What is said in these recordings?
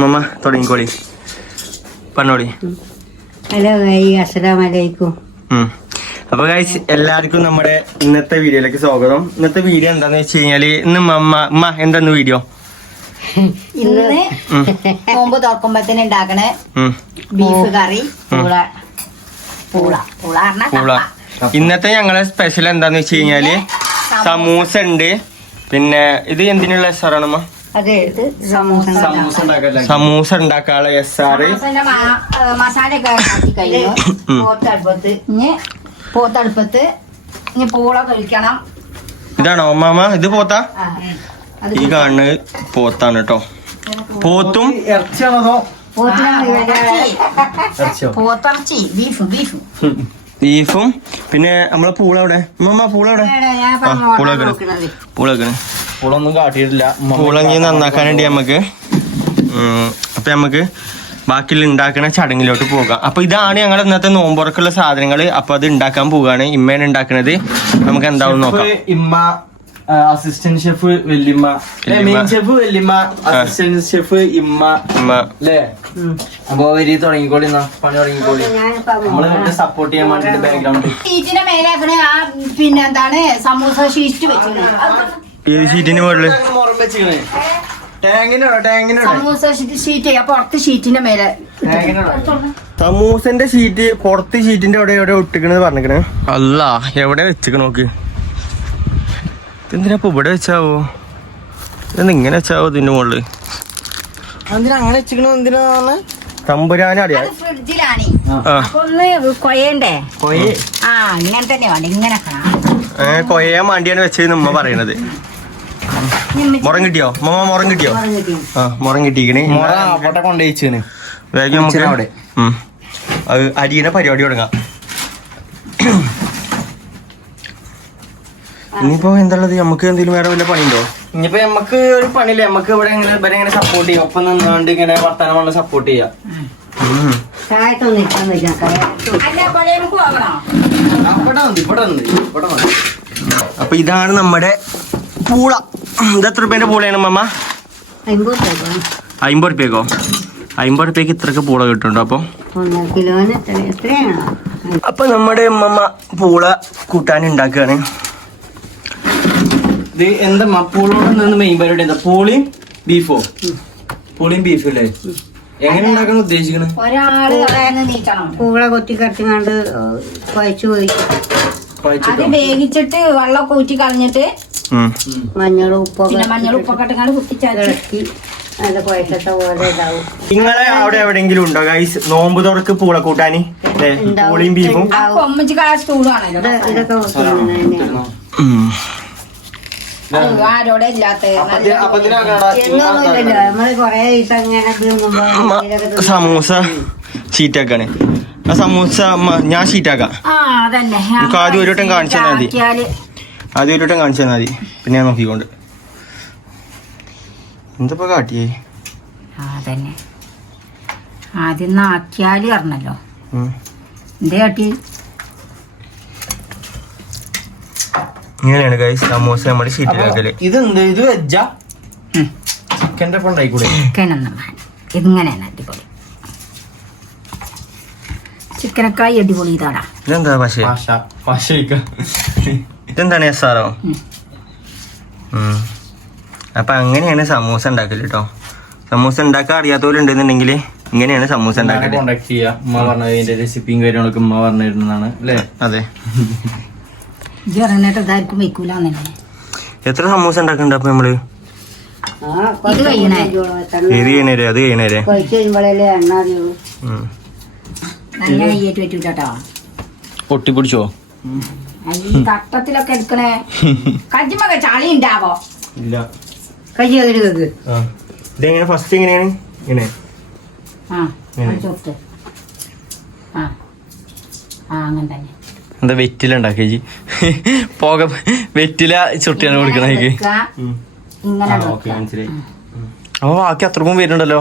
മമ്മ തുടങ്ങിക്കോളി പറഞ്ഞോളി. ഹലോ അസ്സലാമു അലൈക്കും. അപ്പൊ ഗൈസ് എല്ലാവർക്കും നമ്മുടെ ഇന്നത്തെ വീഡിയോയിലേക്ക് സ്വാഗതം. ഇന്നത്തെ വീഡിയോ എന്താന്ന് വെച്ച് കഴിഞ്ഞാല് ഇന്ന് മമ്മ എന്താന്ന് വീഡിയോ ഇന്ന് നോമ്പ് തുറക്കുമ്പത്തിന് ഉണ്ടാക്കണേ ബീഫ് കറി പൂള. ഇന്നത്തെ ഞങ്ങളെ സ്പെഷ്യൽ എന്താന്ന് വെച്ച് കഴിഞ്ഞാല് സമൂസ ഉണ്ട്. പിന്നെ ഇത് എന്തിനുള്ള എസ്സാറാണമ്മ? സമൂസ ഉണ്ടാക്കാനുള്ള എസ്സാറ്. മസാലയൊക്കെ ആക്കി കഴിഞ്ഞു. പോത്തടുപ്പത്ത് ഇനി പൂള കഴിക്കണം. ഇതാണോ അമ്മാമ? ഇത് പോത്താ? ഈ കാണുന്നത് പോത്താണ് കേട്ടോ. പോത്തും ബീഫും. പിന്നെ നമ്മളെ പൂള എവിടെ അമ്മ? പൂള എവിടെ? പൂളൊന്നും കാട്ടിയിട്ടില്ല. പൂളങ്ങി നന്നാക്കാനുണ്ട് നമുക്ക്. അപ്പൊ നമുക്ക് ബാക്കിയുള്ള ഉണ്ടാക്കുന്ന ചടങ്ങിലോട്ട് പോകാം. അപ്പൊ ഇതാണ് ഞങ്ങൾ ഇന്നത്തെ നോമ്പുറക്കുള്ള സാധനങ്ങള്. അപ്പൊ അത് ഉണ്ടാക്കാൻ പോവുകയാണ്. ഇമ്മയാണ് ഉണ്ടാക്കുന്നത്. നമുക്ക് എന്താവും നോക്കാം. ഇമ്മ, അസിസ്റ്റന്റ് ഷെഫ് വല്യമ്മ, മെയിൻ ഷെഫ് വല്യമ്മ, അസിസ്റ്റന്റ് ഷെഫ് ഇമ്മ അല്ലേ? അപ്പൊ വരി തുടങ്ങിക്കോളി, പണി തുടങ്ങിക്കോളി. നമ്മള് സപ്പോർട്ട് ചെയ്യാൻ വേണ്ടിട്ട് ബാക്ക്ഗ്രൗണ്ട് ഷീറ്റിന്റെ മേലാക്കണേ. പിന്നെ എന്താണ് സമൂസ ഷീറ്റ് വെച്ചിരുന്നത്. ഏത് ഷീറ്റിന് മുകളില്? സമൂസ ഷീറ്റ് പുറത്ത് ഷീറ്റിന്റെ മേലെ. സമൂസന്റെ ഷീറ്റ് പുറത്ത് ഷീറ്റിന്റെ എവിടെ ഒട്ടിക്കണെന്ന് പറഞ്ഞിക്കണേ. അല്ല എവിടെ വെച്ചിക്കണ നോക്ക്. എന്തിനാ ഇവിടെ വെച്ചാവോ? ഇങ്ങനെ വെച്ചാവോ ഇതിന്റെ മുകളില്? അങ്ങനെ വെച്ചിക്കണ എന്തിനാണ് തമ്പുരാനറിയാ. ഫ്രിഡ്ജിലാണ്. കൊയ്യണ്ടേ? ഇങ്ങനെ തന്നെ വേണ്ട. ഇങ്ങനെ കൊയ്യാൻ വേണ്ടിയാണ് വെച്ചതെന്ന് ഉമ്മ പറയണത്. മുറം കിട്ടിയോ മമ്മ? മുറം കിട്ടിയോ? മുറം കിട്ടിക്കണേ. കൊണ്ടുവച്ചാണ് വേഗം നമുക്ക് അത് അരിയുടെ പരിപാടി തുടങ്ങാം. ഇനിയിപ്പോ എന്താണത്? നമുക്ക് എന്തെങ്കിലും വേറെ വല്ല പണിയുണ്ടോ? ഇനിയിപ്പോ നമുക്ക് ഒരു പണിയില്ല. നമുക്ക് ഇവിടെ ഇങ്ങനെ സപ്പോർട്ട് ചെയ്യാം. ഒപ്പം നിന്നുകൊണ്ട് ഇങ്ങനെ വർത്താനം കൊണ്ട് സപ്പോർട്ട് ചെയ്യാം. അപ്പൊ ഇതാണ് നമ്മുടെ പൂള. ഇത് എത്ര രൂപേന്റെ പൂളയാണ് മമ്മ? 50 റുപ്യക്കോ? 50 റുപ്യക്ക് ഇത്രക്ക് പൂള കിട്ടുന്നുണ്ടോ? അപ്പൊ നമ്മുടെ അമ്മമ്മ പൂള കൂട്ടാൻ ഉണ്ടാക്കുകയാണ്. ഇത് എന്താ പൂളോട് നിന്ന് മെയിൻ പരിപാടി എന്താ? പൂളിയും ബീഫോ? പൂളിയും ബീഫും അല്ലേ? എങ്ങനെ ഉണ്ടാക്കാൻ ഉദ്ദേശിക്കണേ? പൂള കൊത്തിക്കടത്തിങ്ങാണ്ട് കുഴച്ചു വേവിച്ചിട്ട് വെള്ളം കൂറ്റി കളഞ്ഞിട്ട് മഞ്ഞളും ഉപ്പൊക്കെ ഇട്ടുകൊണ്ട് കുത്തിച്ചിളക്കി നല്ല കുഴച്ചത്ത പോലെ ഇതാവും. നിങ്ങളെ അവിടെ എവിടെയെങ്കിലും ഉണ്ടോ ഗൈസ് നോമ്പ് തുറക്ക് പൂള കൂട്ടാന്? പൂളിയും ബീഫും സ്റ്റൂളാണല്ലോ. ഇതൊക്കെ ആരോടെ ഇല്ലാത്ത നമ്മള് കൊറേ ദിവസം ഇങ്ങനെ സമൂസ ഷീറ്റാക്കാണ്. ആ സമൂസ ഞാൻ ഷീറ്റാക്കാം. എനിക്ക് ആദ്യം ഒരു വട്ടം കാണിച്ചു തന്നാൽ മതി. പിന്നെ ഞാൻ നോക്കിക്കൊണ്ട് എന്തപ്പോ കാട്ടിയേ? അതന്നെ ആദ്യം നാക്കിയാല് പറഞ്ഞല്ലോ. എന്തേ കാട്ടി? ഇങ്ങനെയാണ് ഗൈസ് സമൂസ നമ്മുടെ ഷീറ്റിലാക്കല്. ഇതെന്ത്? ഇത് വെജാ? ചിക്കൻ്റെ ഒപ്പം ഉണ്ടായിക്കൂടെ? ഇതിങ്ങനെയാണ് അടിപൊളി. ചിക്കനക്കായി അടിപൊളി. ഇതാടാ ഇതെന്താ ഇതെന്താണ് എസ്സാറോ? അപ്പൊ അങ്ങനെയാണ് സമൂസ ഉണ്ടാക്കല് കേട്ടോ. സമൂസ ഉണ്ടാക്കാൻ അറിയാത്തവരുണ്ടെന്നുണ്ടെങ്കിൽ ഇങ്ങനെയാണ് സമൂസ ഉണ്ടാക്കല്. കോണ്ടാക്ട് ചെയ്യാ. ഉമ്മ പറഞ്ഞതിന്റെ റെസിപ്പിയും കാര്യങ്ങളൊക്കെ ഉമ്മ പറഞ്ഞിരുന്നതാണ് അല്ലേ? അതെ. എത്ര സമൂസ ഉണ്ടാക്കണ്ട അപ്പൊ നമ്മള്? ഇത് കഴിയണേ. ഏത് ചെയ്യണേരെ? അത് കഴിയണേരെ. പൊട്ടിപ്പിടിച്ചോ? തട്ടത്തിലൊക്കെ എടുക്കണേ. കജ്ജിമൊക്കെ ചളി ഉണ്ടാവോ? ഇല്ല. ഇതെങ്ങനെ ഫസ്റ്റ് എങ്ങനെയാണ്? ഇങ്ങനെ അങ്ങനെ തന്നെ. എന്താ വെറ്റില ഉണ്ടാക്കി പോക വെറ്റില ചുട്ടിയാണ് കൊടുക്കണ. അപ്പൊ ബാക്കി അത്രക്കും വരുന്നുണ്ടല്ലോ.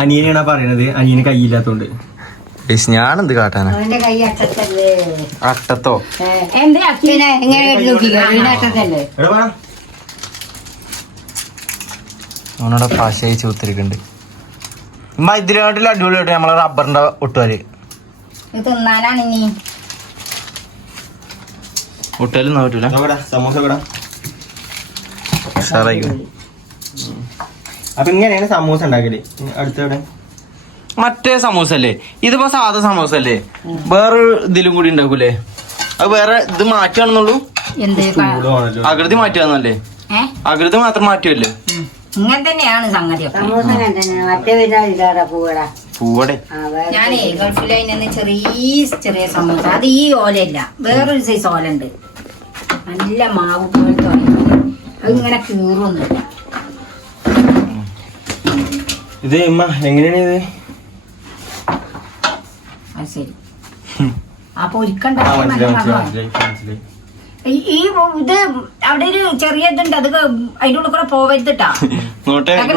അനിയനാണ് പറയണത്. അനിയന് കൈയില്ലാത്തോണ്ട് ഞാനെന്ത് കാട്ടാനാ അവന്റെ കൈ അട്ടത്തല്ലേ അട്ടത്തോ എന്തേ അച്ഛൻ പിന്നെ ഇങ്ങനെ നോക്കിക്കോ വീട് അട്ടത്തല്ലേ അവനോടെ പാശയിച്ച് കുത്തിരിക്കുന്നുണ്ട് ഉമ്മ ഇതിനായിട്ടില്ല അടിപൊളിയായിട്ട് നമ്മളെ റബ്ബറിന്റെ ഒട്ടുകാല് ഇത് തിന്നാനാണ് ഇനി ഒട്ടുകാലൊന്നും പറ്റൂല സമൂസ ഉഷാറായിക്കോ. അപ്പൊ ഇങ്ങനെയാണ് സമൂസ ഉണ്ടാക്കല് അടുത്തവിടെ മറ്റേ സമൂസ അല്ലേ ഇതിപ്പോ സാധാ സമൂസ അല്ലേ വേറെ ഇതിലും കൂടി ഉണ്ടാക്കൂലേ അത് വേറെ ഇത് മാറ്റുകയാണെന്നുള്ളൂ എന്ത് ആകൃതി മാറ്റുകയെന്നല്ലേ ആകൃതി മാത്രം മാറ്റുമല്ലേ ഇങ്ങനെ തന്നെയാണ് സംഗതി സമൂസ അങ്ങനെ തന്നെ മറ്റേ വീടാ ഇതാടാ പൂവടാ പൂവടെ ഞാനേ ഗൾഫിലതിന് ചെറിയ സമൂസ അത് ഈ ഓലയല്ല വേറൊരു സൈസ് ഓല ഉണ്ട് നല്ല മാവ് പോലത്തെ ഓല അത് ഇങ്ങനെ കീറൊന്നുമില്ല ഇത് ഉമ്മ എങ്ങനെയാണ് ഇത് അത് ശരി അപ്പൊ ഒരിക്കണ്ട ഈ ഇത് അവിടെ ഒരു ചെറിയ ഇതുണ്ട് അത് അതിന്റെ ഉള്ളിൽ കൂടെ പോവരുതിട്ടാ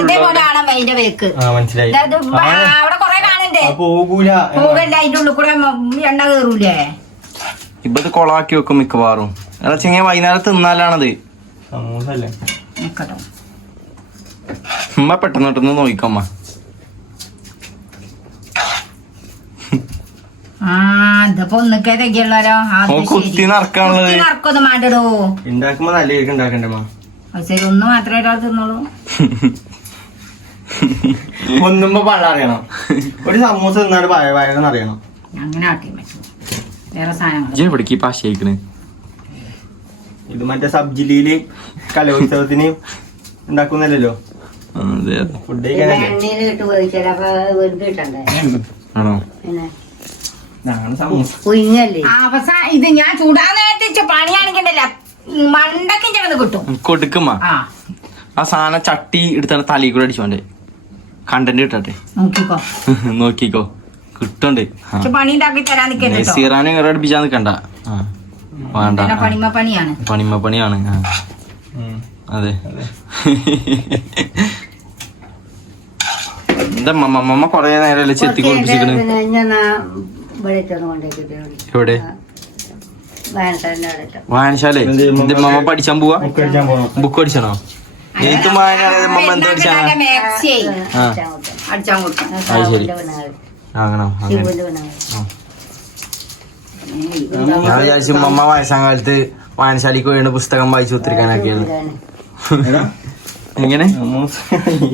ഇതേപോലെ കാണാം അതിന്റെ വേക്ക് മനസ്സിലായി ഇത് അവിടെ കൊറേ കാണണ്ടേ പോകൂല പോകല്ല അതിന്റെ ഉള്ളിൽ കൂടെ എണ്ണ കയറൂലേ ഇപ്പൊ ഇത് കൊളാക്കി വെക്കും മിക്കവാറും ചെങ്ങനെ വൈകുന്നേരം തിന്നാലാണത് സമൂസ അല്ലേ നിക്കട്ടോ ഉമ്മ പെട്ടെന്നോട്ടൊന്ന് നോക്കിക്കമ്മ ആ ഇതിപ്പോ ഒന്നിക്കേ തെക്കിയുള്ളല്ലോ കുത്തി നറക്കാനുള്ളത് നറക്കൊന്നും മാണ്ടടോ ഉണ്ടാക്കുമ്പോ നല്ല കേക്ക് ഉണ്ടാക്കണ്ടേ അത് ശരി ഒന്ന് മാത്രമേ ഒരാൾ തിന്നോളൂ ഒന്നുമ്പോ പഴം അറിയണം ഒരു സമൂസ തിന്നാട് വയറെന്ന് അറിയണം അങ്ങനെ ആട്ടി പറ്റും വേറെ സാധനങ്ങൾ എവിടേക്ക് പാശയിക്കണ് ഇത് മറ്റേ സബ്ജിലിയില് കലോത്സവത്തിന് ഉണ്ടാക്കുന്നല്ലോ ഫുഡ് കഴിക്കാനല്ലേ എണ്ണയിലിട്ട് പോയിച്ചാൽ അപ്പൊ വെറുതെ ഇട്ടണ്ടേ ആണോ പിന്നെ ഞങ്ങള് സമൂസ കുഞ്ഞല്ലേ അവസാനം ഇത് ഞാൻ ചൂടാൻ നേരത്തെ പണിയാണെങ്കിണ്ടല്ല മണ്ടക്കും ചെന്ന് കിട്ടും കൊടുക്കുമ്മ ആ ആ സാധനം ചട്ടി എടുത്താണ് തലയിൽ കൂടെ അടിച്ചോണ്ടേ കണ്ടന്റ് കിട്ടട്ടെ നോക്കിക്കോ നോക്കിക്കോ കിട്ടണ്ട് പണി ഉണ്ടാക്കി തരാൻ നിൽക്കല്ലോ സീറാനും ഇറ അടിപ്പിച്ചാ നിക്കണ്ട വേണ്ട പണിമ പണിയാണ് പണിമ പണിയാണ് അതെ എന്താ മമ്മ കൊറേ നേരല്ലേ ചെത്തി കുളിപ്പിച്ചിക്കണ് എവിടെ വായനശാല മമ്മ പഠിച്ചാൻ പോവാ ബുക്ക് പഠിച്ചണോ എഴുത്തും വായന മമ്മ എന്താ പഠിച്ചാണ് അടിച്ചാൻ കൊടുക്കാം അത് ശരി അങ്ങനെ ഞാൻ വിചാരിച്ചു മമ്മ വയസ്സാം കാലത്ത് വായനശാലയ്ക്ക് വേണ്ട പുസ്തകം വായിച്ചു ഒത്തിരിക്കാനൊക്കെയാണ് എങ്ങനെ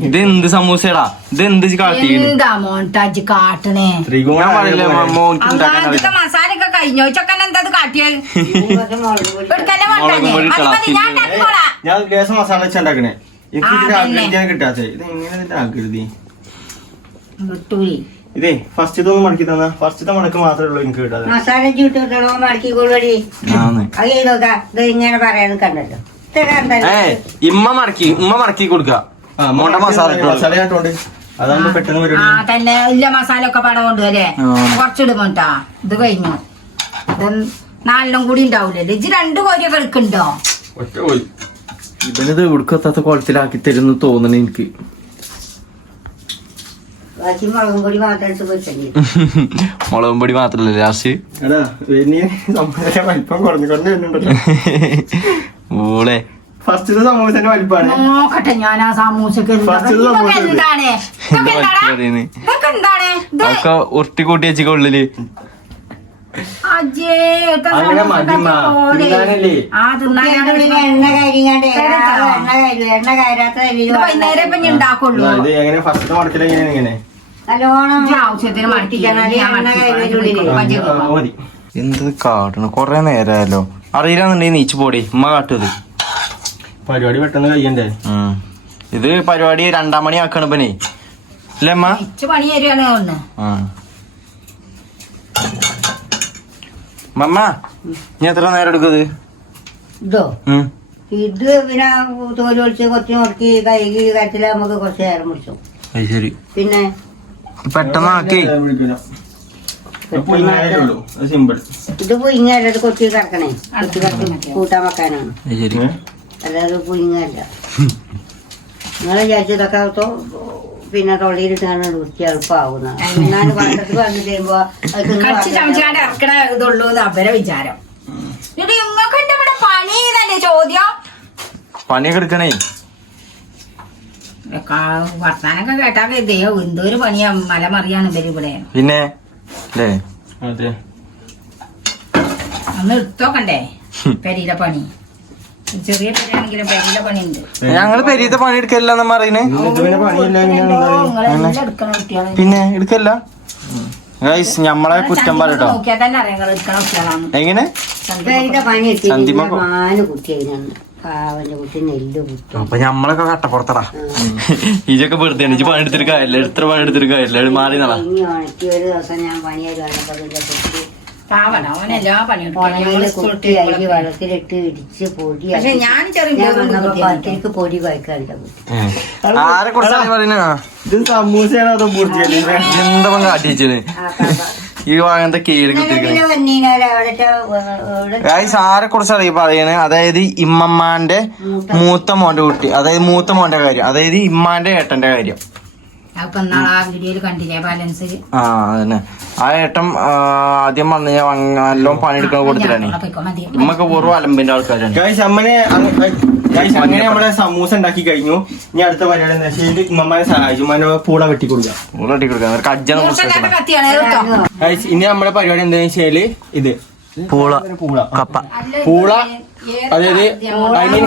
ഇത് എന്ത് സമൂസടാ ഇത് എന്ത് കാട്ടിയാണ് എന്താ മോണ്ടാജി കാട്ടണേ ഞാൻ പറയില്ല മോൻക്ക് ഉണ്ടാക്കാൻ അറിയില്ല മസാല ഒക്കെ കഴിഞ്ഞോ ചക്കൻ എന്താ കാട്ടിയത് ഞാൻ ഗ്യാസ് മസാല വെച്ച് ഉണ്ടാക്കണേ എനിക്ക് കിട്ടാത്ത ഇത് എങ്ങനെ ആകൃതി ഇതേ ഫസ്റ്റ് ഇതൊന്നും മടക്കി തന്നാ ഫസ്റ്റത്തെ മടക്ക് മാത്രമേ ഉള്ളൂ എനിക്ക് കിട്ടാതെ മസാല ചൂട്ടോ മടക്കിക്കൊള്ളി അത് ചെയ്തോക്കാ ഇത് ഇങ്ങനെ പറയാൻ കണ്ടല്ലോ ഉമ്മ മടക്കി കൊടുക്ക മസാല ഇട്ടോണ്ട് അതാകുമ്പോ പെട്ടെന്ന് ആ തന്നെ ഇല്ല മസാല ഒക്കെ പടം കൊണ്ടുവല്ലേ കുറച്ചിടുമോട്ടാ ഇത് കഴിഞ്ഞു നാലെണ്ണം കൂടി ഉണ്ടാവൂലേ ഇജ്ജ് 2 കോരിയൊക്കെ എടുക്കണ്ടോ ഒറ്റ പോയി ഇവനിത് ഉടുക്കത്താത്ത കുളത്തിലാക്കി തരുന്നു തോന്നണ എനിക്ക് ബാക്കി മുളകും പൊടി മാത്രം എടുത്ത് പൊരിച്ചല്ലേ മുളകും പൊടി മാത്രല്ലേ ലാസ്റ്റ് വലിപ്പം കുറഞ്ഞു ഓളെ ഫസ്റ്റ് സമൂസന്റെ വലിപ്പാണ് നോക്കട്ടെ ഞാൻ ആ സമൂസക്ക് എന്താണ് ഒക്കെ ഉരുട്ടി കൂട്ടി വെച്ചിക്ക ഉള്ളില് എണ്ണ കരിങ്ങാണ്ട് എണ്ണ കയറാത്ത വൈകുന്നേരം ഇപ്പൊ ഉണ്ടാക്കുള്ളൂ എങ്ങനെ ഫസ്റ്റ് മടക്കിലെങ്ങനെ എങ്ങനെ നല്ലോണം ആവശ്യത്തിന് മതി എന്ത് കാട്ടണം കൊറേ നേരമായല്ലോ അറിയില്ലാന്നുണ്ടെങ്കിൽ നീച്ചു പോടി ഉമ്മ കാട്ടത് പരിപാടി പെട്ടെന്ന് കഴിയണ്ടേ ഇത് പരിപാടി 2 മണി ആക്കണം പനെ അല്ലേ അമ്മ പണി തരുവാണ് മമ്മ നീ എത്ര നേരം എടുക്കുന്നത് ഇതോ ഇത് പിന്നെ തോല് ഒളിച്ച് കൊത്തി മുറുക്കി കൈകി കരത്തില് നമുക്ക് കുറച്ച് നേരം മുറിച്ചു അത് ശരി പിന്നെ പെട്ടെന്ന് ആക്കി സിമ്പിൾ ഇത് പുയിങ്ങല്ല കൊത്തി കറക്കണേ കൊത്തി കറക്കി കൂട്ടാൻ വെക്കാനാണ് അല്ലാതെ പുയിങ്ങല്ല നിങ്ങൾ വിചാരിച്ചതൊക്കെ പിന്നെ തൊള്ളിയിലിട്ട് കാണാൻ വൃത്തി എളുപ്പമാവുന്ന എന്നാലും പാത്രത്തിൽ വന്നു കഴിയുമ്പോ കച്ചി ചമച്ചാണ്ട് ഇറക്കണ ഇതുള്ളൂ എന്ന് അവരെ വിചാരം. ഇത് ഇങ്ങക്ക് എന്റെ ഇവിടെ പണി തന്നെ ചോദ്യം. പണിയൊക്കെ എടുക്കണേ. വർത്താനൊക്കെ കേട്ടാ ദൈവം എന്തോരു പണിയാ മലമറിയാണ് ഇവര് ഇവിടെ. പിന്നെ അല്ലേ? അതെ. ഒന്ന് എടുത്തോക്കണ്ടേ പെരീലെ പണി. ചെറിയ പെരിയാണെങ്കിലും പെരീലെ പണി ഉണ്ട്. ഞങ്ങള് പെരീത്തെ പണി എടുക്കല്ല നമ്മ അറിയണേ. പിന്നെ എടുക്കല്ല. ഞമ്മളെ കുറ്റം പറയട്ടോ. നോക്കിയാൽ തന്നെ അറിയാം എടുക്കണ കുട്ടികളാണ്. എങ്ങനെ പണി എത്തി 4 കുട്ടിയായിരുന്നു. അവന്റെ കുട്ടി നെല്ല് കുത്തും. അപ്പൊ ഞമ്മളൊക്കെ കട്ടപ്പുറത്തടാ. ഇതൊക്കെ വെറുതെ പണിയെടുത്തിട്ട് കാര്യമില്ല. എത്ര പണിയെടുത്തിട്ട് കാര്യമില്ല. മാറി നടാ. ഇനി ഉണക്കി ഒരു ദിവസം ഞാൻ പണിയായി പാവണ അവനെല്ലാ പണിയെടുക്കും. കുട്ടി അരി വെള്ളത്തിലിട്ട് ഇടിച്ച് പൊടി. പക്ഷെ ഞാൻ ചെറിയ പത്തിരിക്ക് പൊടി കഴിക്കാറില്ല കുട്ടി. ആരെ കുറിച്ചാണ് പറയുന്നത്? ഇത് സമൂസയാണോ അതോ എന്താ കാട്ടിച്ചത് ഈ അങ്ങനത്തെ കേട് കിട്ടിയിരിക്കുന്നത്? ആരെ കുറിച്ചാണ് ഈ പറയുന്നത്? അതായത് ഇമ്മമ്മാന്റെ മൂത്ത മോന്റെ കുട്ടി, അതായത് മൂത്ത മോന്റെ കാര്യം, അതായത് ഇമ്മാന്റെ ഏട്ടന്റെ കാര്യം. അപ്പൊ നാളെ ആ വീഡിയോയിൽ കണ്ടില്ലേ ബാലൻസ്. ആ അതന്നെ. ആ ഏട്ടൻ ആദ്യം വന്ന് ഞാൻ നല്ലോണം പണിയെടുക്കാൻ കൊടുത്തിട്ടാണ്. നമ്മക്ക് പൂർവ്വ അലമ്പിന്റെ ആൾക്കാരാണ്. അങ്ങനെ നമ്മളെ സമൂസ ഉണ്ടാക്കി കഴിഞ്ഞു. ഇനി അടുത്ത പരിപാടി എന്താ വെച്ചാൽ ഉമ്മമാരെ സഹായിച്ചു. ഉമ്മാനെ പൂള വെട്ടി കൊടുക്കാം. പൂള വെട്ടി കൊടുക്കാം. ഇനി നമ്മുടെ പരിപാടി എന്താണെന്ന് വെച്ചാല് ഇത് പൂള കപ്പ. പൂള അതായത്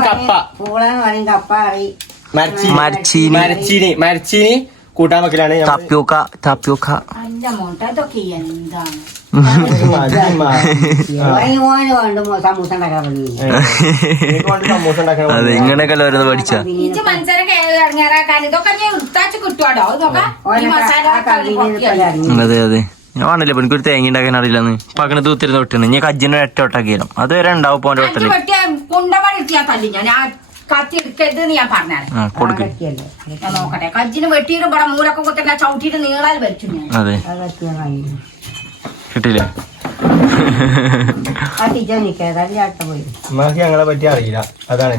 കപ്പ, മരച്ചീനി കൂട്ടാൻ വെക്കലാണ്. അതെ ഇങ്ങനെയൊക്കെ പഠിച്ച അതെ അതെ. ഞാൻ പറഞ്ഞില്ല എനിക്കൊരു തേങ്ങ ഉണ്ടാക്കാൻ അറിയില്ലെന്ന്. പകന തൂത്തിരുന്ന് തൊട്ടാണ്. ഞാൻ കജ്ജിനെ ഒറ്റ ഒട്ടാക്കിയാലും അത് വരെ ഉണ്ടാവും പോന്റെ ഹോട്ടല്. നോക്കട്ടെ കജ്ജിന് വെട്ടിയിട്ട് ഇവിടെ മൂലൊക്കെ കുത്തിട്ട് ചവിട്ടിട്ട് നീളാൽ വലിച്ചു. അതെ കിട്ടില്ലേ? ഞങ്ങളെ പറ്റി അറിയില്ല. അതാണ്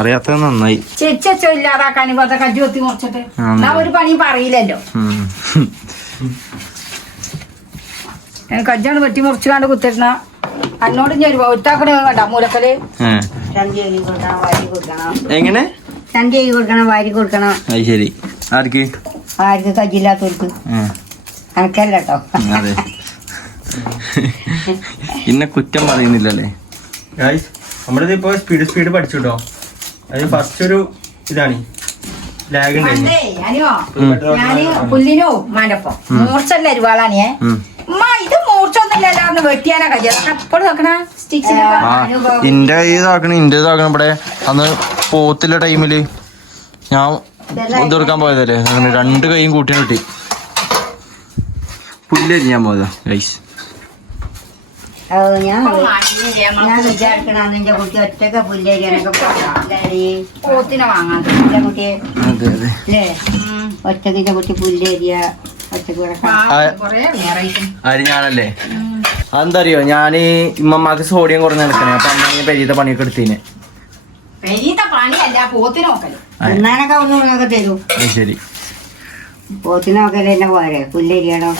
അറിയാത്തത് നന്നായി. ചെച്ചോ ഇല്ലാതാക്കാൻ ഇപ്പോഴത്തെ കജ്ജി കൊത്തി മുറിച്ചിട്ട് ഒരു പണിയും പറയില്ലല്ലോ. കജ്ജാണ് വെട്ടി മുറിച്ചുകാണ്ട് കുത്തിരുന്ന എന്നോട് ഞാൻ ഒരുത്താക്കണ കണ്ട മൂലക്കല് എങ്ങനെ സന്ധ്യ കൊടുക്കണം, വാരി കൊടുക്കണം. അത് ശരി. ആർക്ക് കജ്ജില്ലാത്തവർക്ക് കണക്കല്ല കേട്ടോ. അതെ പിന്നെ കുറ്റം പറയുന്നില്ലല്ലേ. നമ്മളിത് ഇപ്പൊ സ്പീഡ് പഠിച്ചു കേട്ടോ. അത് ഫസ്റ്റ് ഒരു ഇതാണ് ലാഗ് ഉണ്ടായിരുന്നു. ഞാന് പുല്ലിനോ മാനപ്പം മൂർച്ചല്ല ഒരുപാടാണേ. ഇത് മൂർച്ചൊന്നുമില്ലല്ലോ വെട്ടിയാനാ കജ്ജ എപ്പോഴും നോക്കണ സ്റ്റിച്ചിന്. ഇന്റെ ഇതാക്കണം ഇവിടെ അന്ന് പോത്തില്ല ടൈമില് ഞാൻ ഇത് കൊടുക്കാൻ പോയതല്ലേ. അങ്ങനെ 2 കൈയും കൂട്ടിന് കിട്ടി. പുല്ലരി ഞാൻ പോയതാ ഗൈസ്. ഞാൻ വിചാരിക്കണ എന്റെ കുട്ടി ഒറ്റക്ക് പുല്ലരിയാനൊക്കെ പോത്തിനെ വാങ്ങാൻ കുട്ടിയെ അല്ലേ? ഒറ്റക്കിന്റെ കുട്ടി പുല്ലരിയ ആര് ഞാനല്ലേ? അതെന്താ അറിയോ, ഞാന് ഇമ്മമാക്ക് സോഡിയം കുറഞ്ഞ് നടക്കണേ. അപ്പൊ അമ്മ പെരീത്തെ പണിയൊക്കെ എടുത്തീനെ. തിന്നാനൊക്കെ ഒന്നൊക്കെ തരൂ. ശരി പോത്തിനൊക്കെ തന്നെ പോരെ പുല്ലരിയാണോ?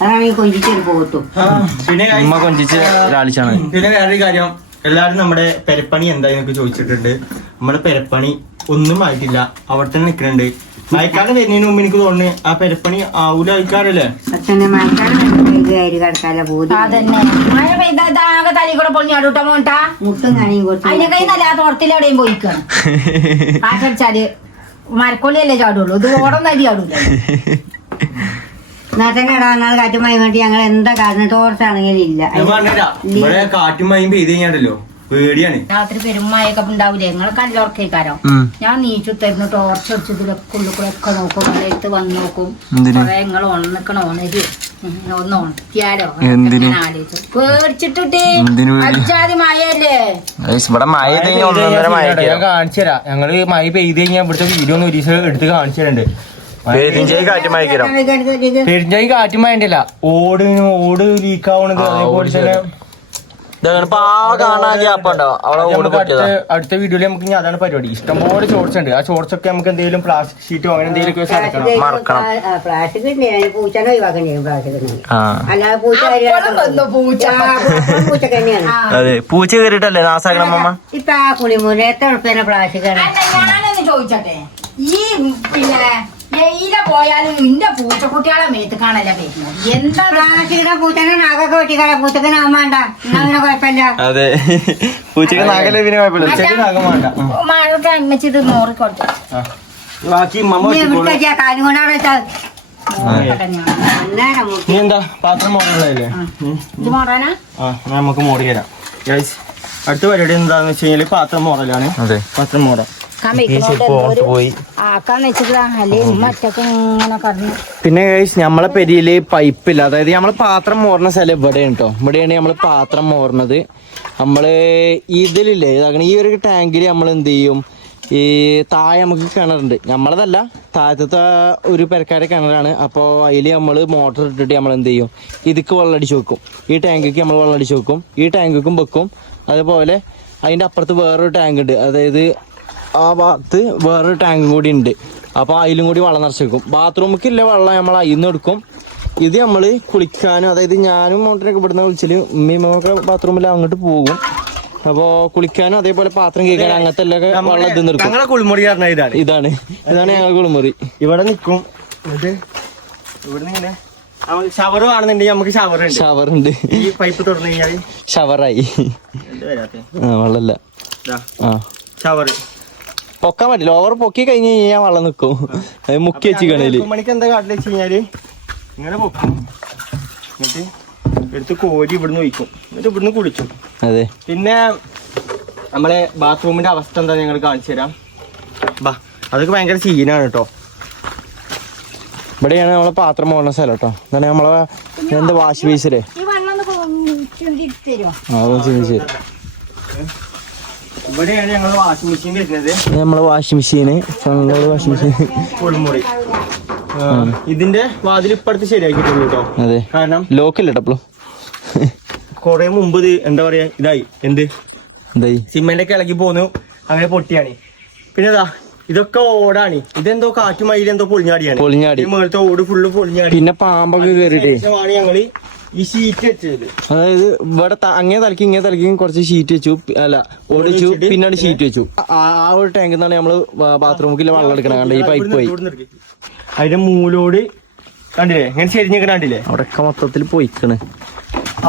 അതാണ് ഈ കൊഞ്ചിച്ചൊരു പോത്തും. പിന്നെ ഉമ്മ കൊഞ്ചിച്ച് ലാളിച്ചാണ്. പിന്നെ വേറൊരു കാര്യം, എല്ലാവരും നമ്മുടെ പെരപ്പണി എന്തായെന്നൊക്കെ ചോദിച്ചിട്ടുണ്ട്. നമ്മുടെ പെരപ്പണി ഒന്നും ആയിട്ടില്ല, അവിടെ തന്നെ നിൽക്കുന്നുണ്ട്. മഴക്കാലം വരുന്നതിന് മുമ്പ് എനിക്ക് തോന്നുന്നു ആ പെരപ്പണി ആവൂല ആയിക്കാറല്ലേ. മുട്ടും കണിയും കൊടുത്തു തോട്ടത്തിലെവിടെയും പോയിക്കാണ്. കാറ്റടിച്ചാല് മരക്കൊള്ളിയല്ലേ ചാടുള്ളൂ, ഇത് ഓടം തരി ചാടൂല. നാട്ടന്നെ ഇടാങ്ങൾ കാറ്റുമായി വേണ്ടി ഞങ്ങൾ എന്താ കാരണം തോർച്ചാണെങ്കിലും ഇല്ല. ഇവിടെ കാറ്റും മഴയും പെയ്ത് കഴിഞ്ഞാണ്ടല്ലോ പേടിയാണ്. രാത്രി പെരുമഴയൊക്കെ ഉണ്ടാവില്ലേ, നിങ്ങൾ കല്ലോർക്കേക്കാരോ. ഞാൻ നീച്ചു തരുന്നു ടോർച്ച് അടിച്ചതിലൊക്കെ ഉള്ളിക്കൂടെയൊക്കെ നോക്കും, എടുത്ത് വന്ന് നോക്കും. കൊറേ നിങ്ങൾ ഉണക്കണോ ഉണര് ഒന്ന് ഉണക്കിയാലോ ആലോചിച്ചു പേടിച്ചിട്ടേ. അടിച്ചാതി മഴയല്ലേ ഇവിടെ മഴ ഞാൻ കാണിച്ചു തരാം. ഞങ്ങള് മഴ പെയ്ത് കഴിഞ്ഞാൽ ഇവിടുത്തെ വീഡിയോ ഒന്ന് ഒരു ദിവസം എടുത്ത് കാണിച്ചു തരണ്ട്. പെരിഞ്ചായി കാറ്റും മഴ ഓട് ലീക്ക് ആവണത്. അതേപോലെ തന്നെ കാണാൻ ഗ്യാപ്പുണ്ടോ അവിടെ ഓട് പൊട്ടിയതാ. അടുത്ത വീഡിയോയിൽ നമുക്ക് ഇനി അതാണ് പരിപാടി. ഇഷ്ടംപോലെ ഷോർട്സ് ഉണ്ട്. ആ ഷോർട്സ് ഒക്കെ നമുക്ക് എന്തെങ്കിലും പ്ലാസ്റ്റിക് ഷീറ്റോ അങ്ങനെ എന്തെങ്കിലും പ്ലാസ്റ്റിക് പൂച്ചനെ ഒഴിവാക്കാൻ ചെയ്യും. പ്ലാസ്റ്റിക് അല്ലാതെ പൂച്ച തന്നെയാണ്. അതെ പൂച്ച കയറിട്ടല്ലേ നാസാക്കണം അമ്മ. ഇപ്പൊ ആ കുളിമുറി എത്ര ഉറപ്പേനെ പ്ലാസ്റ്റിക് ആണ്. ഞാനൊന്ന് ചോദിച്ചോട്ടെ, ഈ പിന്നെ ഇല പോയാലും നിന്റെ പൂച്ചക്കുട്ടികളെ മേത്ത് കാണല്ല വരുന്നത് എന്താ? പ്ലാസ്റ്റിക്കിന്റെ പൂച്ചനെ നാഗൊക്കെ വെട്ടിക്കാളെ. പൂച്ചക്ക് നാം വേണ്ട, അങ്ങനെ കുഴപ്പമില്ല. അതെ പൂച്ചക്ക് നാഗല്ലേ പിന്നെ കുഴപ്പമില്ല. പൂച്ചക്ക് നാഗം വേണ്ട. മഴ അമ്മച്ചിത് നോറിക്കൊടുത്തു ബാക്കി കാലും കൊണ്ടാണ് വെച്ചാൽ നീ എന്താ പാത്രം മോഡലല്ലേ? ഇത് മോറാനാ? നമുക്ക് മോഡൽ തരാം. അടുത്ത പരിപാടി എന്താന്ന് വെച്ച് കഴിഞ്ഞാല് പാത്രം മോഡലാണ്. അതെ പാത്രം മോഡൽ പോയി. പിന്നെ നമ്മളെ പെരിയില് പൈപ്പില്ല. അതായത് നമ്മള് പാത്രം മോറുന്ന സ്ഥലം ഇവിടെയാണ് കേട്ടോ. ഇവിടെയാണ് നമ്മള് പാത്രം മോറുന്നത്. നമ്മള് ഇതിലില്ലേ ഇതാക്കണ ഈ ഒരു ടാങ്കില് നമ്മൾ എന്ത് ചെയ്യും, ഈ താഴെ നമുക്ക് കിണറുണ്ട്. നമ്മളതല്ല, താഴത്തെ ഒരു പെരക്കാരെ കിണറാണ്. അപ്പോൾ അതിൽ നമ്മൾ മോട്ടർ ഇട്ടിട്ട് നമ്മൾ എന്ത് ചെയ്യും, ഇതിക്ക് വെള്ളം അടിച്ച് വെക്കും. ഈ ടാങ്കിക്ക് നമ്മൾ വെള്ളം അടിച്ച് വെക്കും. ഈ ടാങ്കിക്കും വെക്കും. അതുപോലെ അതിൻ്റെ അപ്പുറത്ത് വേറൊരു ടാങ്ക് ഉണ്ട്. അതായത് ആ ഭാഗത്ത് വേറൊരു ടാങ്കും കൂടി ഉണ്ട്. അപ്പോൾ അതിലും കൂടി വെള്ളം നിറച്ച് വെക്കും. ബാത്റൂമിലേക്കില്ല വെള്ളം നമ്മൾ അതിൽ നിന്ന് എടുക്കും. ഇത് നമ്മൾ കുളിക്കാനും, അതായത് ഞാനും മോട്ടറിനൊക്കെ ഇവിടുന്ന് വിളിച്ചാൽ ഉമ്മയൊക്കെ ബാത്റൂമിൽ അങ്ങോട്ട് പോകും. അപ്പോൾ കുളിക്കാനും അതേപോലെ പാത്രം കേൾക്കാനും അങ്ങനത്തെ എല്ലാം വെള്ളം ഇത് നിർക്കും. കുളിമുറി ഇതാണ് ഞങ്ങൾ കുളിമുറി. ഇവിടെ നിൽക്കും. ഇവിടെ ഇങ്ങനെ ഷവർ ആണെന്നുണ്ടെങ്കിൽ നമുക്ക് ഷവർ ഉണ്ട്. ഈ പൈപ്പ് തുറന്നു കഴിഞ്ഞാൽ ഷവറായി. വെള്ളമില്ല. ഷവർ പൊക്കാൻ പറ്റില്ല. ഓവർ പൊക്കി കഴിഞ്ഞ് കഴിഞ്ഞാൽ വെള്ളം നിൽക്കും. അത് മുക്കി വെച്ച് കണല് മണിക്ക് എന്താ കാട്ടിൽ വെച്ച് കഴിഞ്ഞാല് ഇങ്ങനെ പൊക്കും. എന്നിട്ട് എടുത്ത് കോരി ഇവിടുന്ന് ഒഴിക്കും. എന്നിട്ട് ഇവിടുന്ന് കുളിക്കും. അതെ. പിന്നെ നമ്മളെ ബാത്റൂമിന്റെ അവസ്ഥ എന്താ ഞങ്ങൾ കാണിച്ചു തരാം. അതൊക്കെ ഭയങ്കര സീനാണ് കേട്ടോ. ഇവിടെയാണ് നമ്മളെ പാത്രം പോകുന്ന സ്ഥലം കേട്ടോ. എന്താണ് നമ്മളെ എന്താ വാഷ് ബേസിലെ ഇവിടെയാണ് ഞങ്ങൾ വാഷിംഗ് മെഷീൻ വരുന്നത്. നമ്മളെ വാഷിംഗ് മെഷീന് കുളിമുറി. ഇതിന്റെ വാതിൽ ഇപ്പടുത്ത് ശരിയാക്കിയിട്ടുള്ളൂ കേട്ടോ. അതെ. കാരണം ലോക്കില്ല കേട്ടോ. കൊറേ മുമ്പ് ഇത് എന്താ പറയാ ഇതായി എന്തായി സിമെന്റ് ഒക്കെ ഇളകി പോന്നു. അങ്ങനെ പൊട്ടിയാണ്. പിന്നെ ഇതൊക്കെ ഓടാണ്. ഇതെന്തോ കാറ്റും മയിലെന്തോ പൊളിഞ്ഞാടി. മേളത്തെ ഓട് ഫുള്ള് പൊളിഞ്ഞാടി. പിന്നെ പാമ്പൊക്കെ കേറിട്ടേ ഞങ്ങള് ഈ ഷീറ്റ് വെച്ചത്. അതായത് ഇവിടെ അങ്ങേ തലക്കും കുറച്ച് ഷീറ്റ് വെച്ചു. അല്ല ഓട് വെച്ചു. പിന്നാണ് ഷീറ്റ് വെച്ചു. ആ ഒരു ടാങ്കിൽ നിന്നാണ് നമ്മള് ബാത്റൂമിൽ വെള്ളം എടുക്കണം. കണ്ട ഈ പൈപ്പ് പോയി. അതിന്റെ മൂലോട് കണ്ടില്ലേ ഇങ്ങനെ ചെരിഞ്ഞിക്കണ കണ്ടില്ലേ? അവിടെയൊക്കെ മൊത്തത്തിൽ പോയിക്കണ്.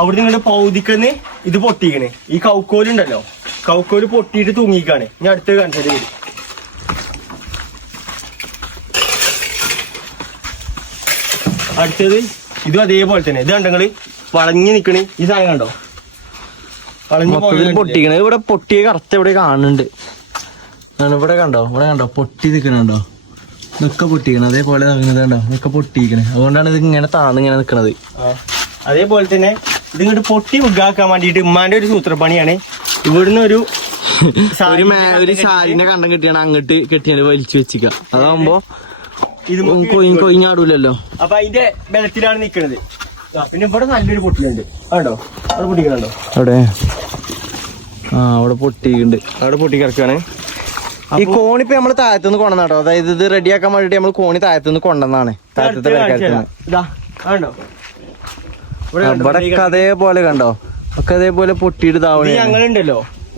അവിടെ നിങ്ങളുടെ പൗതിക്കന്ന് ഇത് പൊട്ടിക്കണ്. ഈ കൗക്കോലുണ്ടല്ലോ, കൗക്കോല് പൊട്ടിയിട്ട് തൂങ്ങിക്കാണ്. ഞാൻ അടുത്ത് കാണിച്ചത് വരും. അടുത്തത് ഇതും അതേപോലെ തന്നെ. ഇത് കണ്ടങ്ങള് വളഞ്ഞു നിക്കണ്. ഈ സാധനം കണ്ടോ പൊട്ടിക്കണ. ഇവിടെ പൊട്ടിയ കറുത്ത ഇവിടെ കാണുന്നുണ്ട്. ഇവിടെ കണ്ടോ പൊട്ടി നിക്കണുണ്ടോ? ഇതൊക്കെ പൊട്ടിക്കണം. അതേപോലെ കണ്ടോ ഇതൊക്കെ പൊട്ടിക്കണേ. അതുകൊണ്ടാണ് ഇത് ഇങ്ങനെ താന്നിങ്ങനെ നിക്കണത്. അതേപോലെ തന്നെ ഇതിങ്ങോട്ട് പൊട്ടി മുഗ്ഗാക്കാൻ വേണ്ടിട്ട് ഉമ്മാന്റെ ഒരു സൂത്രപ്പണിയാണ്. ഇവിടുന്ന് ഒരു സാരിന്റെ കണ്ടം കെട്ടിയാണ് അങ്ങോട്ട് കെട്ടിയാണ് വലിച്ചു വെച്ചിക്ക. അതാവുമ്പോ ഇത് കൊയിഞ്ഞാടൂലല്ലോ. അപ്പൊ അതിന്റെ ബലത്തിലാണ് നിക്കണത്. പിന്നെ ഇവിടെ നല്ലൊരു പൊട്ടിയുണ്ട്. കണ്ടോ അവിടെ പൊട്ടിക്കണോ? അവിടെ അവിടെ പൊട്ടിയിട്ടുണ്ട്. അവിടെ പൊട്ടി കിടക്കാണ്. ഈ കോണിപ്പോ നമ്മള് താഴത്തുനിന്ന് കൊണ്ടുവന്നാട്ടോ. അതായത് ഇത് റെഡിയാക്കാൻ വേണ്ടിട്ട് നമ്മള് കോണി താഴത്തുനിന്ന് കൊണ്ടുവന്നാണ്. താഴത്തെ ഇവിടെ അതേപോലെ കണ്ടോ ഒക്കെ അതേപോലെ പൊട്ടിയിട്ട് താവണ. ഞങ്ങളുണ്ടല്ലോ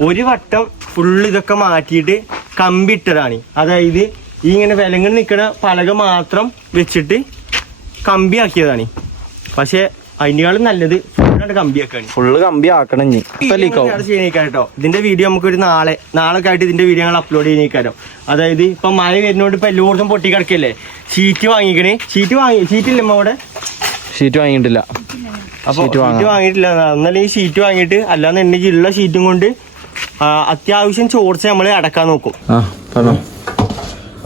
ഒരു വട്ടം ഫുള്ള് ഇതൊക്കെ മാറ്റിയിട്ട് കമ്പിട്ടതാണ്. അതായത് ഈ ഇങ്ങനെ വിലങ്ങൾ നിൽക്കണ പലക മാത്രം വെച്ചിട്ട് കമ്പി ആക്കിയതാണ്. പക്ഷെ അതിനേക്കാളും നല്ലത് കമ്പിയാക്കാണ്. ഫുള്ള് കമ്പി ആക്കണം കേട്ടോ. ഇതിന്റെ വീഡിയോ നമുക്കൊരു നാളെ ഒക്കെ ആയിട്ട് ഇതിന്റെ വീഡിയോ ഞങ്ങൾ അപ്ലോഡ് ചെയ്യുന്നേക്കാരോ. അതായത് ഇപ്പൊ മഴ വരുന്നോണ്ട് ഇപ്പൊ എല്ലായിടത്തും പൊട്ടി കിടക്കല്ലേ. ഷീറ്റ് വാങ്ങിക്കണേ. ഷീറ്റില്ല അവിടെ? ഷീറ്റ് വാങ്ങിയിട്ടില്ല. അപ്പൊ ഷീറ്റ് വാങ്ങിയിട്ടില്ല. എന്നാലും ഈ ഷീറ്റ് വാങ്ങിയിട്ട് അല്ലാന്നുണ്ടെങ്കിൽ ഉള്ള ഷീറ്റും കൊണ്ട് അത്യാവശ്യം ചോർച്ച നമ്മള് അടക്കാൻ നോക്കും.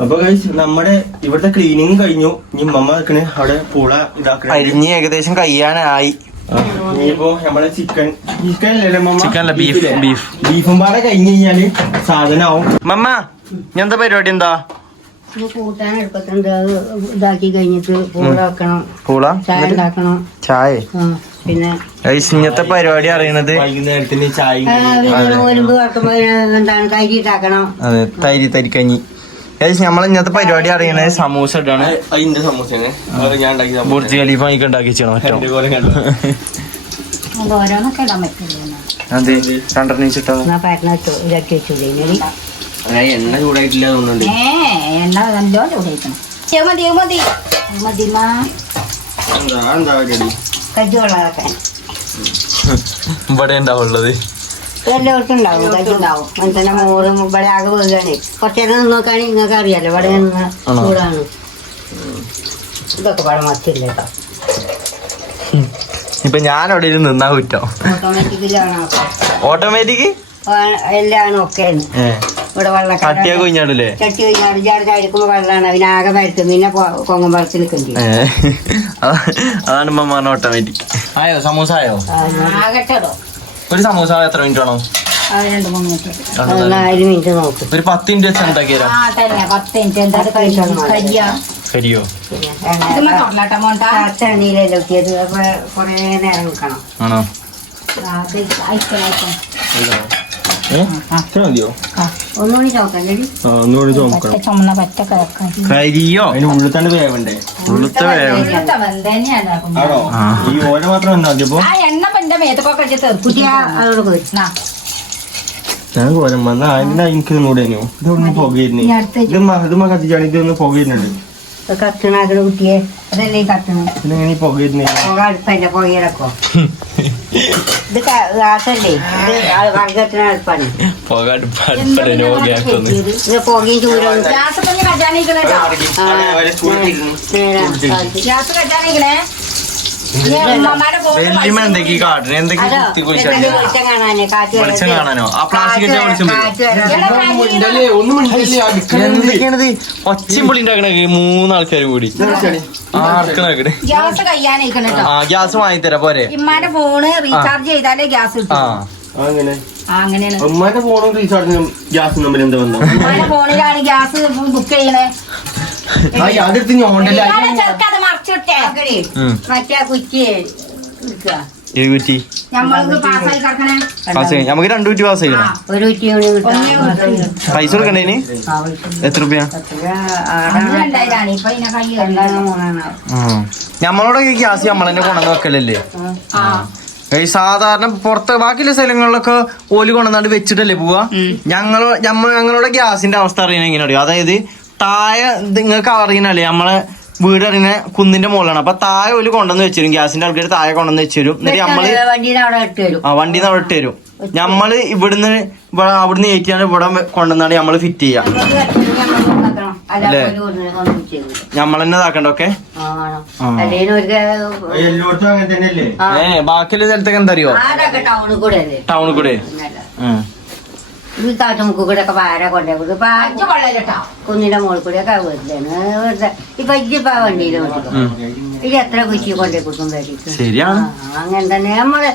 അപ്പൊ നമ്മുടെ ഇവിടുത്തെ ക്ലീനിങ് കഴിഞ്ഞു. ഇനി മമ്മ വെക്കണേ അവിടെ പൂള ഇതാക്കണ അരിഞ്ഞ് ഏകദേശം കഴിയാനായി. ഇനിയിപ്പോ നമ്മളെ ചിക്കൻ അല്ല ബീഫും പാടെ കഴിഞ്ഞ് കഴിഞ്ഞാല് സാധനമാവും. മമ്മ എന്താ പരിപാടി? എന്താ കൂട്ടാൻ എടുക്കത്തുണ്ട്. ഇതാക്കി കഴിഞ്ഞിട്ട് പൂള വെക്കണം. പൂള ചായ ഉണ്ടാക്കണം. ചായ പിന്നെ ഇന്നത്തെ പരിപാടി അറിയണത് വൈകുന്നേരത്തിന് ചായ ഒലുമ്പ് വറക്കുമ്പോ എന്താണ് തൈര് ഇട്ടാക്കണം. അതെ തരിക്കഞ്ഞി. നമ്മളെ ഇന്നത്തെ പരിപാടി അറിയണത് സമൂസ ഇട്ടാണ്. അതിന്റെ സമൂസയാണ് ഞാൻ ഉണ്ടാക്കിയ ബുർജ് ഖലീഫ എനിക്ക് ഉണ്ടാക്കി വെച്ചാണ് മറ്റോ. ഓരോന്നൊക്കെ ഇടാൻ പറ്റില്ല. അതെ രണ്ടെണ്ണം വെച്ചിട്ടാ ഇതാക്കി വെച്ചൂടെ. എണ്ണ ചൂടായിട്ടില്ല തോന്നുന്നുണ്ട്. എണ്ണ നല്ലോ ചൂടായിക്കണം. മതി മതി മതിമാ എന്താ പരിപാടി? കജ്ജുകൊള്ളാക്കാൻ ഇവിടെ ഉണ്ടാവുള്ളത്. എല്ലാവർക്കും ഉണ്ടാവും, കജ്ജുണ്ടാവും. അങ്ങനെ തന്നെ മോറും ഇവിടെ ആകെ വീഴാണ്. കുറച്ചേരം നിന്ന് നോക്കുകയാണെങ്കിൽ നിങ്ങൾക്ക് അറിയാലോ ഇവിടെ നിന്ന് ചൂടാണ്. ഇതൊക്കെ പഴം മച്ചില്ല കേട്ടോ. ഇപ്പൊ ഞാൻ അവിടെ നിന്നാ കുറ്റം. ഓട്ടോമാറ്റിക്കിലാണ് ഓട്ടോമാറ്റിക് എല്ലാം ഒക്കെ ഇവിടെ വെള്ളം കട്ടിയാ കൊഞ്ഞാടല്ലേ? ചട്ടി കഴിഞ്ഞാൽ അടിക്കുമ്പോ വെള്ളമാണ്. അതിനാകെ മരത്തും പിന്നെ കൊങ്ങം പറിച്ച് നിൽക്കും. അതാണ് പറഞ്ഞ ഓട്ടോമാറ്റിക്. ആയോ സമൂസ ആയോ? ആകട്ടോ ഒരു സമൂസ എത്ര മിനിറ്റ് ആണോ? 2-3 മിനിറ്റ്. 1 മിനിറ്റ് നോക്കും. ഒരു 10 മിനിറ്റ് വെച്ച് ഉണ്ടാക്കിയാലോ? തന്നെ 10 മിനിറ്റ് എന്താ കരിയോ കരിയോ? എണ്ണയിലല്ലോ ഊറ്റിയത്. അപ്പൊ കൊറേ നേരം നിൽക്കണം. ആണോ? മതിയോ? ഒന്നുകൂടി ചോക്കല്ലേ? ഒന്നുകൂടി നോക്കണം. ചുമന്ന പറ്റ കരിയോ? അതിന് ഉള്ളിൽ തന്നെ വേവണ്ടേ? ഉളുത്ത വേണം. ആണോ? ഈ ഓല മാത്രം വന്നാ മതി. അപ്പൊ ആ എണ്ണ എന്റെ മേത്തൊക്കെ കുട്ടിയാ അതോട് പോയി. ഞാൻ കോരം വന്ന അതിനാ എനിക്ക് തിന്നൂടേനോ. ഇതൊന്നും പുകയിരുന്നേ. ഇത് കത്തിച്ചാണ്. ഇതൊന്നും പുകയിരുന്നുണ്ട്. കത്തണാക്കണ കുട്ടിയെ അതല്ലേ കത്തണ. ഇതെങ്ങനെ പുകയിരുന്നേ? പുക അടുപ്പല്ലേ പുകയിറക്കോ? ഇത് ഗ്യാസല്ലേ? ഇത് വർഗത്തിന് അടുപ്പാണ്. ഇത് പുകയും ചൂടും. Gas കജാനിക്കണേ gas കജാനിക്കണേ. വെല്ലിമ എന്തൊക്കെ കാട്ടിന്? എന്തൊക്കെ കുത്തി കുളിച്ചാൽ വെളിച്ചം കാണാനേ കാറ്റ് വെളിച്ചം കാണാനോ? ആ പ്ലാസ്റ്റിക് എന്തൊക്കെയാണിത്? ഒച്ചയും പൊളി ഉണ്ടാക്കണേ 3 ആൾക്കാർ കൂടി ആർക്കണേ. ഗ്യാസ് കയ്യാനിക്കണേ. ആ ഗ്യാസ് വാങ്ങിത്തരാ പോരെ? ഇമ്മാന്റെ ഫോണ് റീചാർജ് ചെയ്താലേ ഗ്യാസ് കിട്ടും. അങ്ങനെ അങ്ങനെയാണ്. ഉമ്മാന്റെ ഫോണും റീചാർജിനും ഗ്യാസും തമ്മിൽ എന്താ വന്നോ? ഇമ്മാന്റെ ഫോണിലാണ് ഗ്യാസ് ബുക്ക് ചെയ്യണേ. അതെടുത്ത് ഞോണ്ടല്ല. ചെറുക്കത് മറിച്ചിട്ടേ മറ്റേ കുറ്റിയെ എടുക്കുക. കുറ്റി നമ്മൾക്ക് പാസ്സായി കിടക്കണേ. നമുക്ക് 2 കുറ്റി പാസ് ചെയ്യണം. ഒരു കുറ്റിയോട് പൈസ കൊടുക്കണ്ടേന്? എത്ര രൂപ? 2000 ഇപ്പൊ ഇതിനെ കൈ നമ്മളോടൊക്കെ ഗ്യാസ് നമ്മളെന്നെ കൊണ്ടുവന്ന് വെക്കലല്ലേ? ഈ സാധാരണ പുറത്ത് ബാക്കിയുള്ള സ്ഥലങ്ങളിലൊക്കെ ഓല് കൊണ്ടുവന്നാണ്ട് വെച്ചിട്ടല്ലേ പോവാ. ഞങ്ങളുടെ ഗ്യാസിന്റെ അവസ്ഥ അറിയണ എങ്ങനെ അറിയാം? അതായത് താഴെ നിങ്ങൾക്ക് അറിയണല്ലേ, നമ്മളെ വീട് അറിയുന്ന കുന്നിന്റെ മുകളിലാണ്. അപ്പൊ താഴെ ഓല് കൊണ്ടുവന്ന് വെച്ചുതരും. ഗ്യാസിന്റെ ആൾക്കാർ താഴെ കൊണ്ടുവന്ന് വെച്ചുതരും. എന്നിട്ട് നമ്മള് വണ്ടിയിൽ അവിടെ ഇട്ട് തരും. വണ്ടിന്ന് അവിടെ ഇട്ട് തരും. നമ്മള് ഇവിടുന്ന് അവിടുന്ന് ഏറ്റിയാണ് ഇവിടെ കൊണ്ടുവന്നാണ് നമ്മള് ഫിറ്റ് ചെയ്യാം. നമ്മളെന്നെ ഇതാക്കണ്ടൊക്കെ. എല്ലായിടത്തും അങ്ങനെ തന്നെയല്ലേ? ബാക്കിയുള്ള സ്ഥലത്തൊക്കെ എന്താ അറിയോ? ടൗണിൽ കൂടെ അല്ലേ? ടൗണിൽ കൂടെ ഈ കാട്ടുമുക്ക് കൂടെ ഒക്കെ വാര കൊണ്ടേ കൊടുക്കും. കുന്നിന്റെ മുകളിൽ കൂടെ ഒക്കെ വെറുതെ ഇപ്പൊ ഇപ്പൊ വണ്ടിയിൽ ഇത് എത്ര കുറ്റി കൊണ്ടേ കൊടുക്കും വരിക്കും. ശരിയാണ്. അങ്ങനെ തന്നെ നമ്മളെ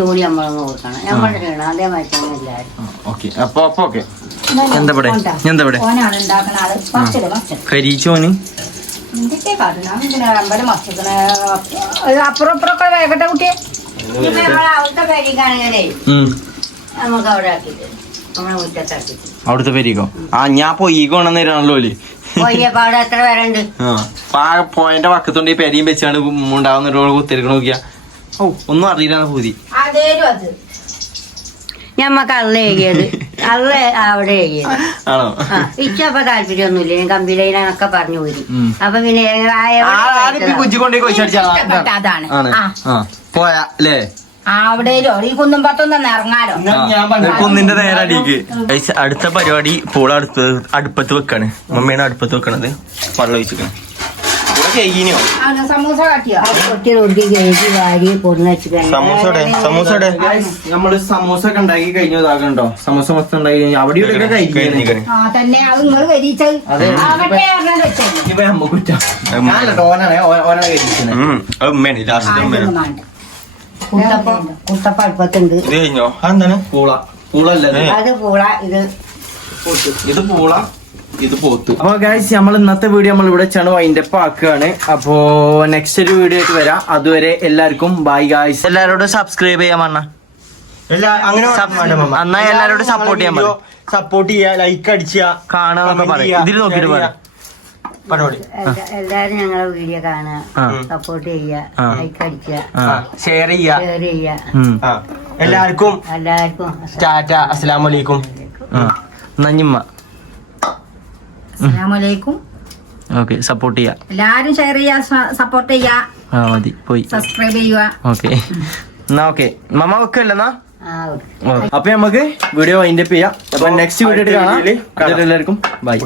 തോണി നമ്മളൊന്ന് നോക്കണം. നമ്മുടെ ചെയ്യണം. അതേമാതിരി തന്നെ എല്ലാവരും. ഓക്കെ. അപ്പൊ ഓക്കെ. എന്താ ഓനാണ് ഉണ്ടാക്കണ ആള്. കരീച്ചോന് എന്തൊക്കെ കാട്ടണം അമ്പലം മസ്തിക്കണ അപ്പുറം ഇപ്പുറമൊക്കെ വേഗട്ടെ കുട്ടിയെ. അവിടുത്തെ പേരിക്കാണെങ്കിലേ നമുക്ക് അവിടെ ആക്കിട്ട് നമ്മളെ മുറ്റത്താക്കിട്ട് അവിടുത്തെ പെരീക്കോ? ആ ഞാൻ പൊയ്ക്കൊണ്ടെന്നേരാണല്ലോ ഓല്. പോയപ്പോ അവിടെ എത്ര പേരുണ്ട്? പോയന്റെ പക്കത്തോണ്ട് ഈ പെരിയും വെച്ചാണ്ട് ഉണ്ടാവുന്ന കുത്തിരിക്കണ നോക്കിയാ ഒന്നും അറിയില്ല പൂതി. അതേലും അത് ഞമ്മക്ക് അള്ള ഏകിയത് അള്ള അവിടെ ഏകിയത് ആണോ? ഇച്ചപ്പോ താല്പര്യമൊന്നുമില്ല. ഞാൻ കമ്പിലൈനൊക്കെ പറഞ്ഞു പോയി. അപ്പൊ പിന്നെ കുജി കൊണ്ടേ അതാണ് പോയാ അല്ലേ? അവിടെയോ ഈ കുന്നും പത്തൊന്നും ഇറങ്ങാലോ. കുന്നിന്റെ നേരെ അടിക്ക്. അടുത്ത പരിപാടി പൂള അടുപ്പത്ത് വെക്കാണ്. മമ്മയാണ് അടുപ്പത്ത് വെക്കണത്. വെള്ളം ഒഴിച്ചിക്കണം. സമൂസ കാട്ടിയോ? സമൂസയുടെ നമ്മള് സമൂസ ഒക്കെ ഉണ്ടാക്കി കഴിഞ്ഞു. ഇതാകണ്ടോ സമൂസ മൊത്തം ഉണ്ടാക്കി കഴിഞ്ഞു. അവിടെ ഇവിടെ കഴിഞ്ഞിരിക്കണേ. തന്നെ അത് നിങ്ങൾ വരിച്ചത് കുട്ടപ്പ അടുപ്പത്തുണ്ട്. ഇത് കഴിഞ്ഞോ? അതെന്താണ് പൂള? പൂളല്ലേ അത് പൂള. ഇത് പൂള. ഇത് പോത്ത്. അപ്പൊ ഗൈസ് നമ്മൾ ഇന്നത്തെ വീഡിയോ നമ്മൾ ഇവിടെ വെച്ചാണ് വൈൻഡപ്പ് ആക്കുകയാണ്. അപ്പോ നെക്സ്റ്റ് ഒരു വീഡിയോ ആയിട്ട് വരാം. അതുവരെ എല്ലാവർക്കും ബൈ ഗൈസ്. എല്ലാരോടും സബ്സ്ക്രൈബ് ചെയ്യാൻ പറഞ്ഞ എന്നാ എല്ലാരോടും സപ്പോർട്ട് ചെയ്യാൻ പറ. സപ്പോർട്ട് ചെയ്യാ, ലൈക്ക് അടിച്ചാ, കാണാന്നൊക്കെ പറയാം. ഇതിൽ നോക്കിട്ട് പറയാം. എല്ലാരും ഞങ്ങളെ വീഡിയോ കാണുക, സപ്പോർട്ട് ചെയ്യുക, ലൈക്ക് അടിക്കുക, ഷെയർ ചെയ്യാ. എല്ലാവർക്കും ടാറ്റ, അസ്സലാമു അലൈക്കും. നഞ്ഞിമ്മ അസ്സലാമലൈക്കും. ഓക്കെ, സപ്പോർട്ട് ചെയ്യാ, എല്ലാരും ഷെയർ ചെയ്യാ, സപ്പോർട്ട് ചെയ്യാ, മതി പോയി സബ്സ്ക്രൈബ് ചെയ്യുക. ഓക്കെ എന്നാ ഓക്കെ മമ്മ വെക്കല്ലെന്നാ. അപ്പൊ നമുക്ക് വീഡിയോ വൈൻഡപ്പ് ചെയ്യാം. അപ്പൊ നെക്സ്റ്റ് വീഡിയോ കാണാം. എല്ലാവർക്കും ബൈ.